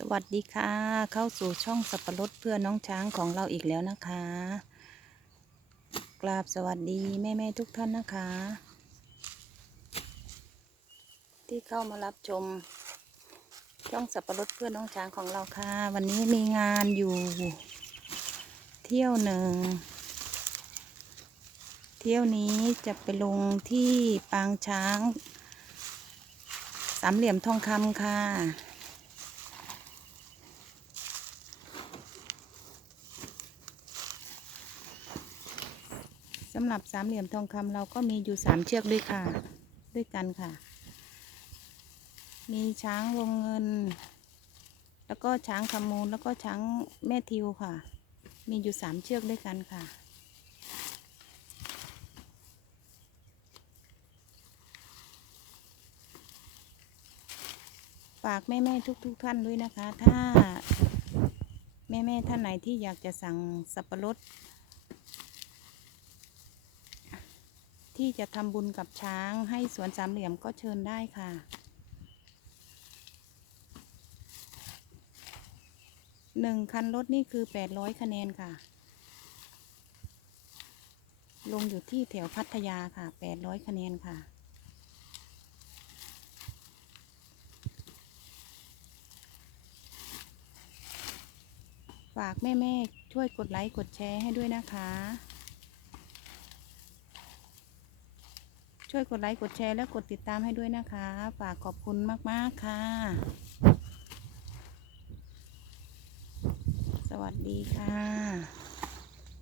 สวัสดีค่ะ เข้าสู่ช่องสับปะรดเพื่อน้องช้างของเราอีกแล้วนะคะ กราบสวัสดีแม่แม่ ๆ ทุกท่านนะคะ ที่เข้ามารับชม ช่องสับปะรดเพื่อน้องช้างของเราค่ะ วันนี้มีงานอยู่ เที่ยวหนึ่ง เที่ยวนี้จะไปลงที่ปางช้าง สามเหลี่ยมทองคำค่ะ สำหรับสามเหลี่ยมทองคำเราก็มีอยู่สามเชือกด้วยค่ะ ด้วยกันค่ะ มีช้างวงเงิน แล้วก็ช้างขมูลแล้วก็ช้างแม่ทิวค่ะ มีอยู่สามเชือกด้วยกันค่ะฝากแม่ๆทุกๆท่านด้วยนะคะ ถ้าแม่ๆท่านไหนที่อยากจะสั่งสับปะรด ที่จะทำบุญกับช้างให้สวนสามเหลี่ยมก็เชิญได้ค่ะ หนึ่งคันรถนี่คือแปดร้อยคะแนนค่ะ ลงอยู่ที่แถวพัทยาค่ะแปดร้อยคะแนนค่ะฝากแม่ ๆ ช่วยกดไลค์ กดแชร์ให้ด้วยนะคะ ช่วยกดไลค์กดแชร์และกดติดตามให้ด้วยนะคะ ฝากขอบคุณมาก ๆ ค่ะ สวัสดีค่ะ